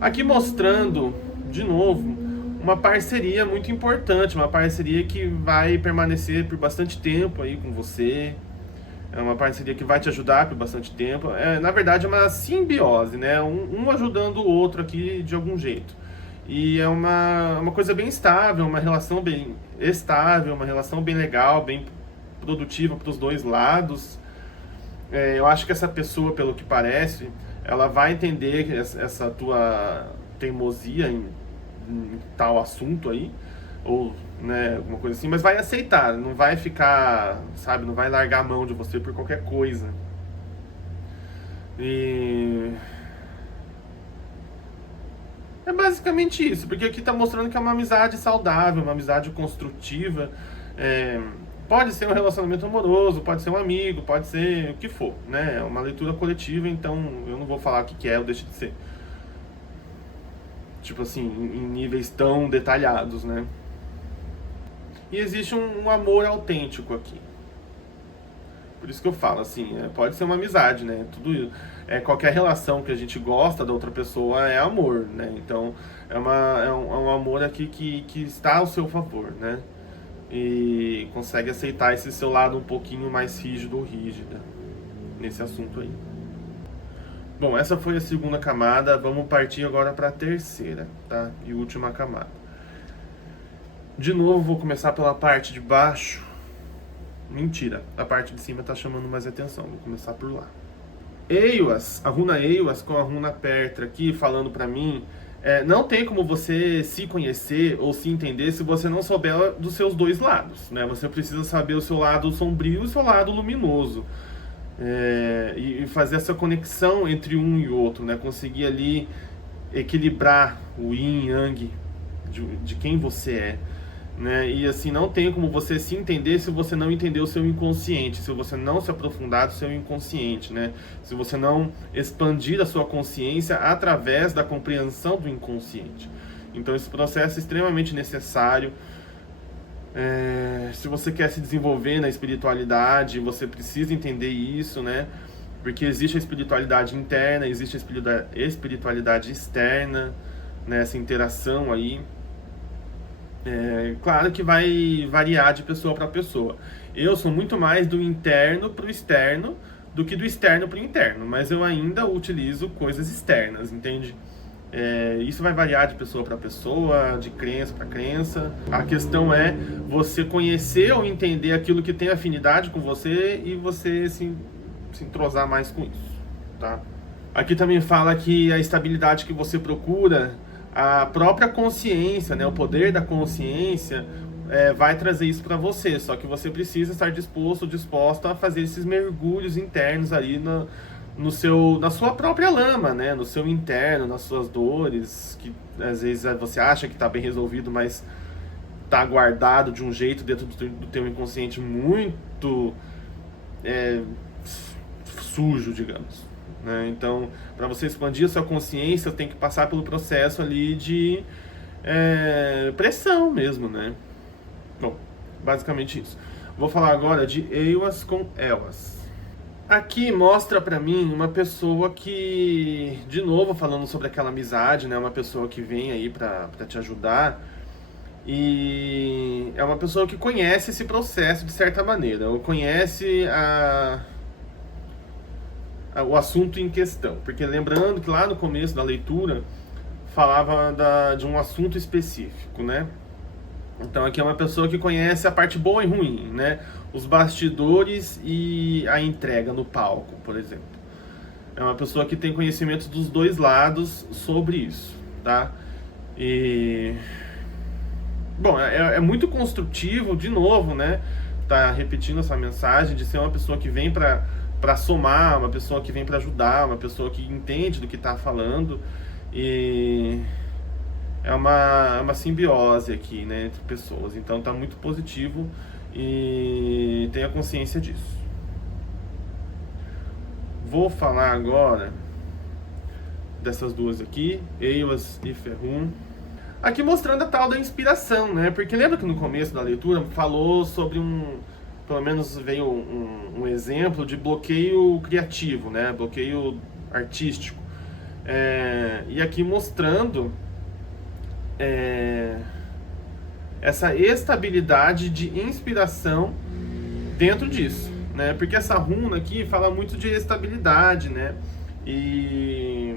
Aqui mostrando, de novo, uma parceria muito importante, uma parceria que vai permanecer por bastante tempo aí com você. É uma parceria que vai te ajudar por bastante tempo. Na verdade, é uma simbiose, né? Um ajudando o outro aqui de algum jeito. E é uma coisa bem estável, uma relação bem estável, uma relação bem legal, bem produtiva para os dois lados. Eu acho que essa pessoa, pelo que parece, ela vai entender essa tua teimosia em tal assunto aí, ou, né, alguma coisa assim, mas vai aceitar, não vai ficar, sabe, não vai largar a mão de você por qualquer coisa. E é basicamente isso, porque aqui tá mostrando que é uma amizade saudável, uma amizade construtiva. Pode ser um relacionamento amoroso, pode ser um amigo, pode ser o que for, né? É uma leitura coletiva, então eu não vou falar o que é ou deixa de ser. Tipo assim, em níveis tão detalhados, né? E existe um amor autêntico aqui. Por isso que eu falo, assim, pode ser uma amizade, né? Tudo, qualquer relação que a gente gosta da outra pessoa é amor, né? Então é um amor aqui que está ao seu favor, né? E consegue aceitar esse seu lado um pouquinho mais rígido ou rígida nesse assunto aí. Bom, essa foi a segunda camada, vamos partir agora para a terceira, tá? E última camada. De novo, vou começar pela parte de baixo. Mentira, a parte de cima tá chamando mais atenção, vou começar por lá. Eiwas, a runa Eiwas com a runa Pertra aqui falando para mim. Não tem como você se conhecer ou se entender se você não souber dos seus dois lados, né? Você precisa saber o seu lado sombrio e o seu lado luminoso. E fazer essa conexão entre um e outro, né? Conseguir ali equilibrar o yin e yang de quem você é, né? E assim, não tem como você se entender se você não entender o seu inconsciente, se você não se aprofundar no seu inconsciente, né? Se você não expandir a sua consciência através da compreensão do inconsciente. Então esse processo é extremamente necessário. Se você quer se desenvolver na espiritualidade, você precisa entender isso, né? Porque existe a espiritualidade interna, existe a espiritualidade externa, né? Essa interação aí. Claro que vai variar de pessoa para pessoa. Eu sou muito mais do interno para o externo do que do externo para o interno, mas eu ainda utilizo coisas externas, entende? Isso vai variar de pessoa para pessoa, de crença para crença. A questão é você conhecer ou entender aquilo que tem afinidade com você e você se entrosar mais com isso, tá? Aqui também fala que a estabilidade que você procura, a própria consciência, né, o poder da consciência, vai trazer isso para você. Só que você precisa estar disposta a fazer esses mergulhos internos ali na sua própria lama, né, no seu interno, nas suas dores, que às vezes você acha que está bem resolvido, mas está guardado de um jeito dentro do teu inconsciente muito é, sujo, digamos. Né? Então, para você expandir a sua consciência, tem que passar pelo processo ali de pressão mesmo, né? Bom, basicamente isso. Vou falar agora de Ewas com Ewas. Aqui mostra pra mim uma pessoa que, de novo falando sobre aquela amizade, né? Uma pessoa que vem aí pra te ajudar. E é uma pessoa que conhece esse processo de certa maneira, ou conhece o assunto em questão. Porque lembrando que lá no começo da leitura falava de um assunto específico, né? Então aqui é uma pessoa que conhece a parte boa e ruim, né? Os bastidores e a entrega no palco, por exemplo. É uma pessoa que tem conhecimento dos dois lados sobre isso, tá? E bom, é muito construtivo, de novo, né? Tá repetindo essa mensagem de ser uma pessoa que vem para somar, uma pessoa que vem para ajudar, uma pessoa que entende do que tá falando. E é uma simbiose aqui, né, entre pessoas. Então tá muito positivo e tenha consciência disso. Vou falar agora dessas duas aqui, Ewas e Ferrum. Aqui mostrando a tal da inspiração, né? Porque lembra que no começo da leitura falou sobre pelo menos veio um exemplo de bloqueio criativo, né? Bloqueio artístico. E aqui mostrando essa estabilidade de inspiração dentro disso, né? Porque essa runa aqui fala muito de estabilidade, né? E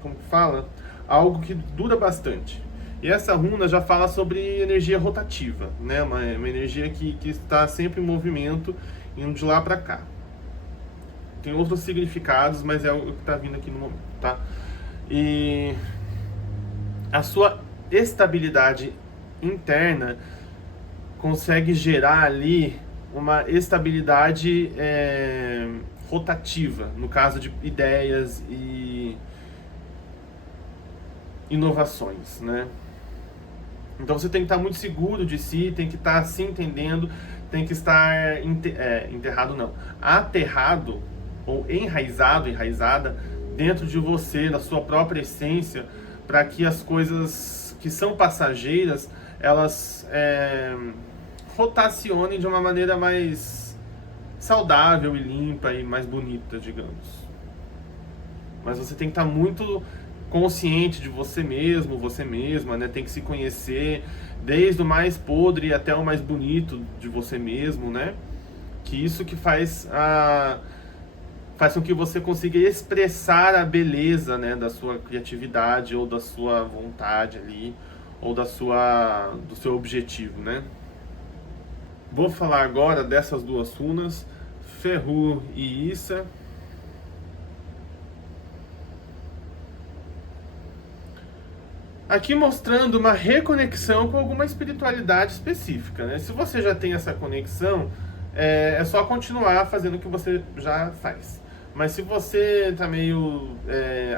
como que fala? Algo que dura bastante. E essa runa já fala sobre energia rotativa, né? Uma energia que está sempre em movimento, indo de lá para cá. Tem outros significados, mas é o que está vindo aqui no momento, tá? E a sua estabilidade interna consegue gerar ali uma estabilidade rotativa, no caso de ideias e inovações, né? Então você tem que estar muito seguro de si, tem que estar se entendendo, tem que estar enterrado não, aterrado ou enraizada dentro de você, na sua própria essência, para que as coisas que são passageiras, elas rotacionem de uma maneira mais saudável e limpa e mais bonita, digamos. Mas você tem que estar muito consciente de você mesmo, você mesma, né? Tem que se conhecer desde o mais podre até o mais bonito de você mesmo, né? Que isso que faz com que você consiga expressar a beleza, né, da sua criatividade ou da sua vontade ali, ou do seu objetivo, né? Vou falar agora dessas duas runas, Ferru e Issa. Aqui mostrando uma reconexão com alguma espiritualidade específica, né? Se você já tem essa conexão, é só continuar fazendo o que você já faz. Mas se você tá meio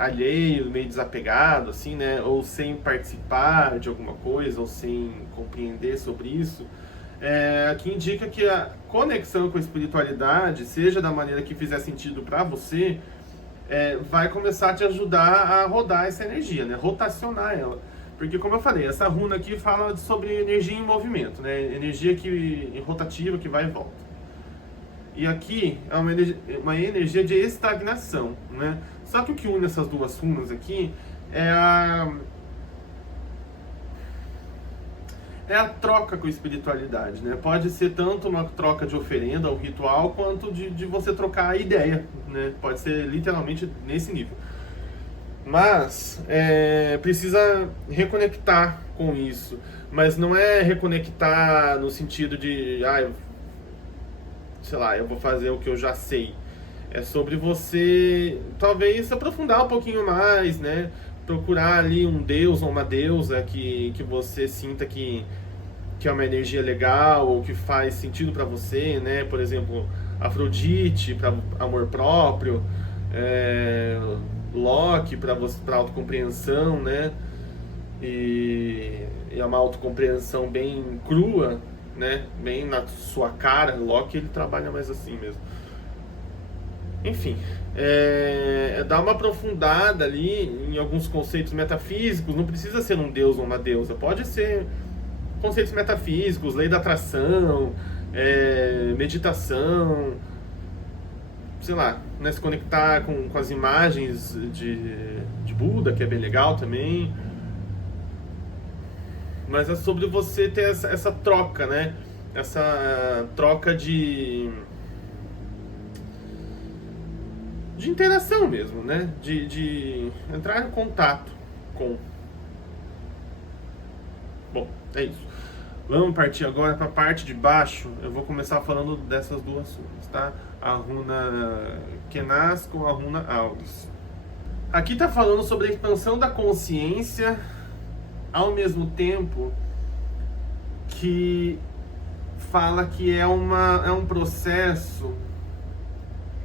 alheio, meio desapegado, assim, né? Ou sem participar de alguma coisa, ou sem compreender sobre isso, aqui indica que a conexão com a espiritualidade, seja da maneira que fizer sentido para você, vai começar a te ajudar a rodar essa energia, né? Rotacionar ela. Porque, como eu falei, essa runa aqui fala sobre energia em movimento, né? Energia rotativa que vai e volta. E aqui é uma energia de estagnação, né? Só que o que une essas duas runas aqui é a troca com a espiritualidade, né? Pode ser tanto uma troca de oferenda ao ritual, quanto de você trocar a ideia, né? Pode ser literalmente nesse nível. Mas precisa reconectar com isso. Mas não é reconectar no sentido de, sei lá, eu vou fazer o que eu já sei. É sobre você talvez aprofundar um pouquinho mais, né? Procurar ali um deus ou uma deusa que você sinta que é uma energia legal ou que faz sentido para você, né? Por exemplo, Afrodite para amor próprio, é, Loki para autocompreensão, né? E é uma autocompreensão bem crua, né? Bem na sua cara. Loki ele trabalha mais assim mesmo. Enfim, dar uma aprofundada ali em alguns conceitos metafísicos. Não precisa ser um deus ou uma deusa, pode ser conceitos metafísicos, lei da atração, meditação, sei lá, né, se conectar com as imagens de Buda, que é bem legal também. Mas é sobre você ter essa troca, né? Essa troca de interação mesmo, né? De entrar em contato com. Bom, é isso. Vamos partir agora para a parte de baixo. Eu vou começar falando dessas duas runas, tá? A runa Kenas com a runa Auris. Aqui tá falando sobre a expansão da consciência, ao mesmo tempo que fala que é um processo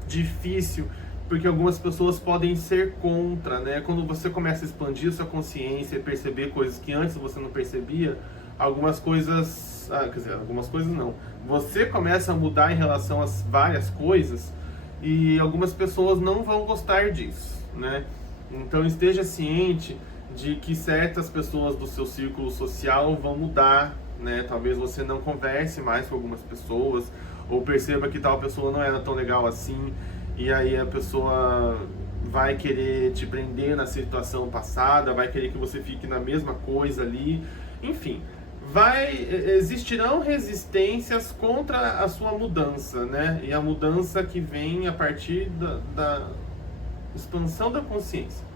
difícil, porque algumas pessoas podem ser contra, né? Quando você começa a expandir sua consciência e perceber coisas que antes você não percebia, algumas coisas, quer dizer, algumas coisas não. Você começa a mudar em relação a várias coisas e algumas pessoas não vão gostar disso, né? Então esteja ciente de que certas pessoas do seu círculo social vão mudar, né? Talvez você não converse mais com algumas pessoas ou perceba que tal pessoa não era tão legal assim e aí a pessoa vai querer te prender na situação passada, vai querer que você fique na mesma coisa ali, enfim. Existirão resistências contra a sua mudança, né? E a mudança que vem a partir da expansão da consciência.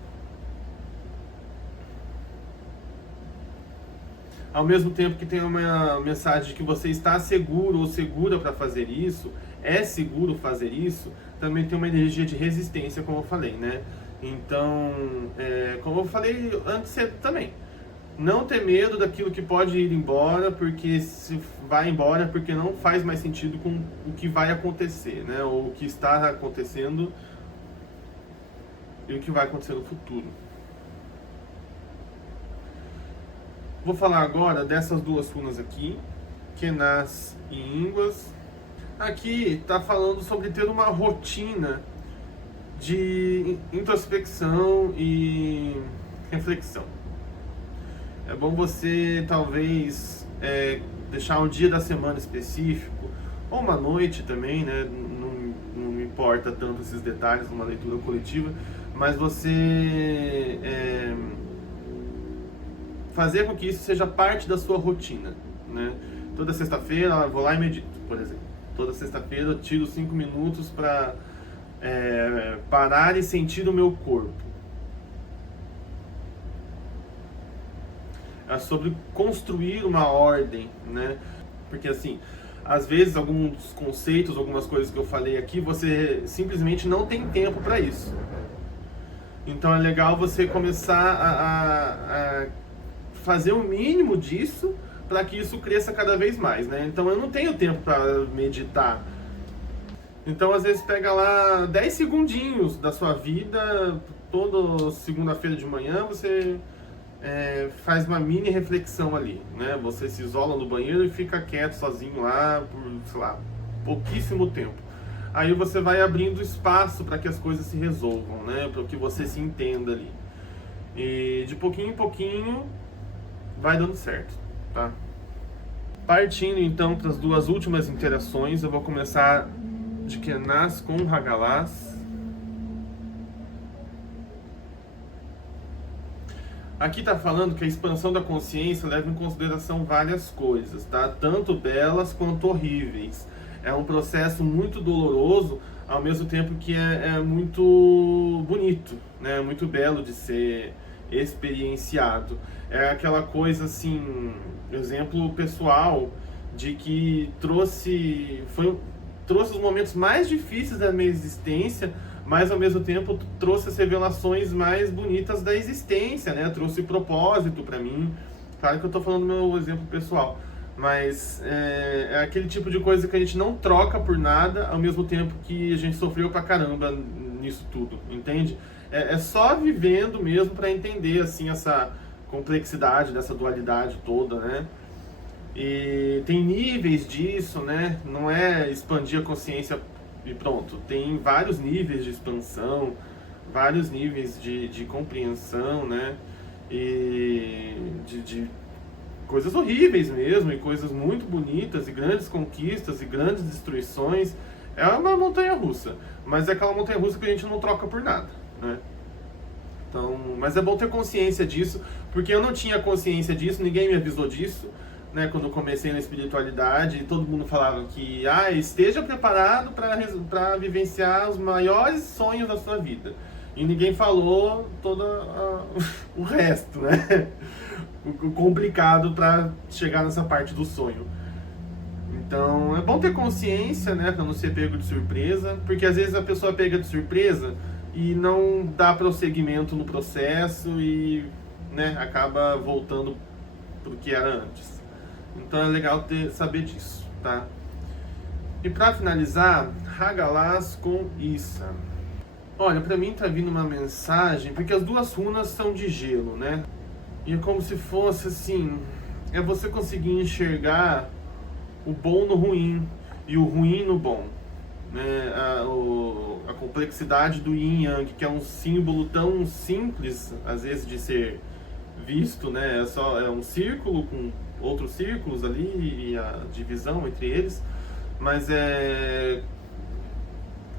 Ao mesmo tempo que tem uma mensagem de que você está seguro ou segura para fazer isso, é seguro fazer isso, também tem uma energia de resistência, como eu falei, né? Então, como eu falei antes também, não ter medo daquilo que pode ir embora, porque se vai embora porque não faz mais sentido com o que vai acontecer, né? Ou o que está acontecendo e o que vai acontecer no futuro. Vou falar agora dessas duas runas aqui, Kenas e Ínguas. Aqui está falando sobre ter uma rotina de introspecção e reflexão. É bom você talvez deixar um dia da semana específico, ou uma noite também, né? Não me importa tanto esses detalhes numa leitura coletiva, mas você fazer com que isso seja parte da sua rotina, né? Toda sexta-feira eu vou lá e medito, por exemplo. Toda sexta-feira eu tiro 5 minutos para parar e sentir o meu corpo. É sobre construir uma ordem, né? Porque assim, às vezes alguns conceitos, algumas coisas que eu falei aqui, você simplesmente não tem tempo para isso. Então é legal você começar a fazer o mínimo disso para que isso cresça cada vez mais, né? Então eu não tenho tempo para meditar. Então às vezes pega lá 10 segundinhos da sua vida, toda segunda-feira de manhã você faz uma mini reflexão ali, né? Você se isola no banheiro e fica quieto sozinho lá por, sei lá, pouquíssimo tempo. Aí você vai abrindo espaço para que as coisas se resolvam, né? Para que você se entenda ali. E de pouquinho em pouquinho vai dando certo, tá? Partindo então para as duas últimas interações, eu vou começar de Kenas com Hagalaz. Aqui está falando que a expansão da consciência leva em consideração várias coisas, tá? Tanto belas quanto horríveis. É um processo muito doloroso, ao mesmo tempo que é muito bonito, né? Muito belo de ser experienciado. É aquela coisa assim, exemplo pessoal de que trouxe os momentos mais difíceis da minha existência, mas ao mesmo tempo trouxe as revelações mais bonitas da existência, né? Trouxe propósito pra mim. Claro que eu tô falando do meu exemplo pessoal, mas é aquele tipo de coisa que a gente não troca por nada, ao mesmo tempo que a gente sofreu pra caramba nisso tudo, entende? É só vivendo mesmo pra entender, assim, essa complexidade dessa dualidade toda, né? E tem níveis disso, né? Não é expandir a consciência e pronto. Tem vários níveis de expansão, vários níveis de compreensão, né? E de coisas horríveis mesmo, e coisas muito bonitas, e grandes conquistas, e grandes destruições. É uma montanha-russa, mas é aquela montanha-russa que a gente não troca por nada, né? Então, mas é bom ter consciência disso, porque eu não tinha consciência disso, ninguém me avisou disso, né, quando eu comecei na espiritualidade, todo mundo falava que esteja preparado para vivenciar os maiores sonhos da sua vida. E ninguém falou todo o resto, né? O complicado para chegar nessa parte do sonho. Então, é bom ter consciência, né, para não ser pego de surpresa, porque às vezes a pessoa é pega de surpresa e não dá prosseguimento no processo e, né, acaba voltando pro que era antes. Então é legal saber disso, tá? E para finalizar, Hagalaz com Issa. Olha, para mim tá vindo uma mensagem, porque as duas runas são de gelo, né? E é como se fosse assim, é você conseguir enxergar o bom no ruim e o ruim no bom, né? A complexidade do yin e yang, que é um símbolo tão simples às vezes de ser visto, né? É um círculo com outros círculos ali e a divisão entre eles, mas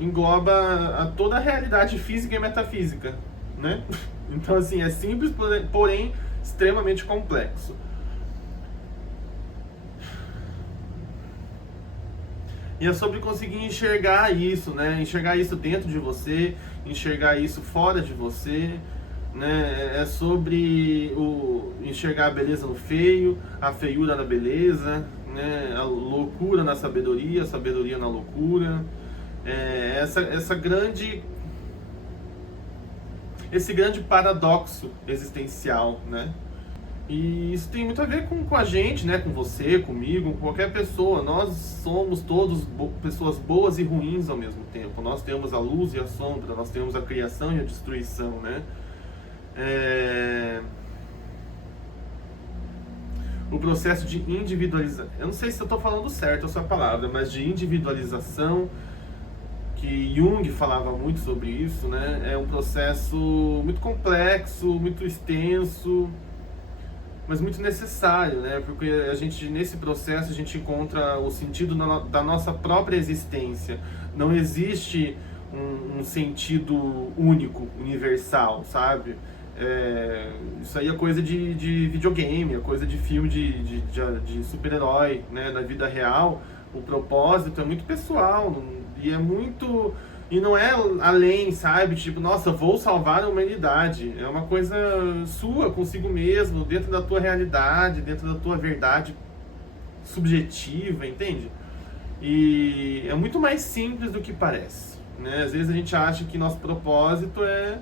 engloba toda a realidade física e metafísica, né? Então assim, é simples, porém extremamente complexo. E é sobre conseguir enxergar isso, né? Enxergar isso dentro de você, enxergar isso fora de você, né? É sobre enxergar a beleza no feio, a feiura na beleza, né? A loucura na sabedoria, a sabedoria na loucura. Esse grande paradoxo existencial, né? E isso tem muito a ver com a gente, né? Com você, comigo, com qualquer pessoa. Nós somos todos pessoas boas e ruins ao mesmo tempo. Nós temos a luz e a sombra, nós temos a criação e a destruição, né? O processo de individualização, eu não sei se eu estou falando certo essa palavra, mas de individualização, que Jung falava muito sobre isso, né? É um processo muito complexo, muito extenso, mas muito necessário, né? Porque nesse processo a gente encontra o sentido da nossa própria existência. Não existe um sentido único, universal, sabe? Isso aí é coisa de videogame, é coisa de filme de super-herói, né? Na vida real, o propósito é muito pessoal e é muito... E não é além, sabe? Tipo, nossa, vou salvar a humanidade. É uma coisa sua, consigo mesmo, dentro da tua realidade, dentro da tua verdade subjetiva, entende? E é muito mais simples do que parece, né? Às vezes a gente acha que nosso propósito é,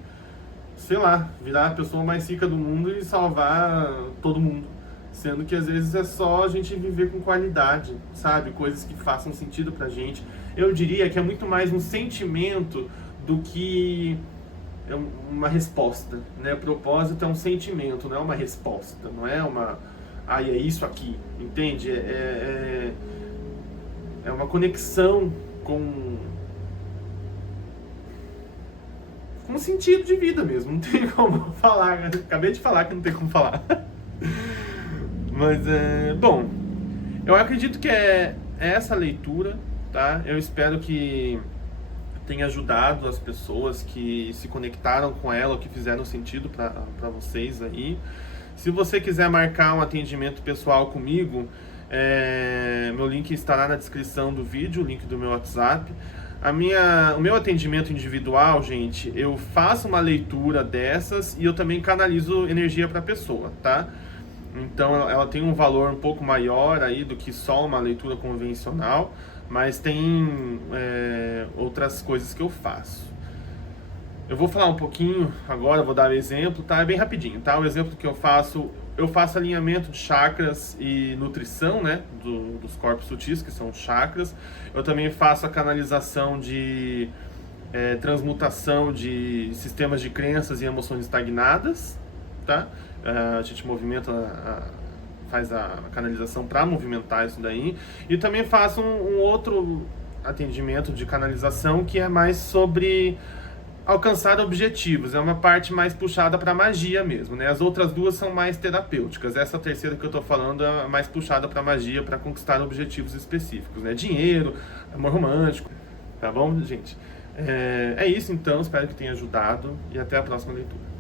sei lá, virar a pessoa mais rica do mundo e salvar todo mundo. Sendo que às vezes é só a gente viver com qualidade, sabe? Coisas que façam sentido pra gente. Eu diria que é muito mais um sentimento do que uma resposta, né? O propósito é um sentimento, não é uma resposta, não é uma... é isso aqui, entende? É uma conexão com o sentido de vida mesmo, não tem como falar, né? Acabei de falar que não tem como falar. Mas bom, eu acredito que é essa leitura, tá? Eu espero que tenha ajudado as pessoas que se conectaram com ela, ou que fizeram sentido para vocês aí. Se você quiser marcar um atendimento pessoal comigo, meu link estará na descrição do vídeo, o link do meu WhatsApp. O meu atendimento individual, gente, eu faço uma leitura dessas e eu também canalizo energia para a pessoa, tá? Então ela tem um valor um pouco maior aí do que só uma leitura convencional, mas tem outras coisas que eu faço. Eu vou falar um pouquinho agora, vou dar um exemplo, tá? É bem rapidinho, tá? O exemplo que eu faço alinhamento de chakras e nutrição, né? Dos corpos sutis, que são chakras. Eu também faço a canalização de transmutação de sistemas de crenças e emoções estagnadas, tá? A gente faz a canalização para movimentar isso daí. E também faço um outro atendimento de canalização que é mais sobre alcançar objetivos, é uma parte mais puxada para magia mesmo, né? As outras duas são mais terapêuticas. Essa terceira que eu tô falando é mais puxada para magia, para conquistar objetivos específicos, né? Dinheiro, amor romântico, tá bom, gente? É isso então, espero que tenha ajudado e até a próxima leitura.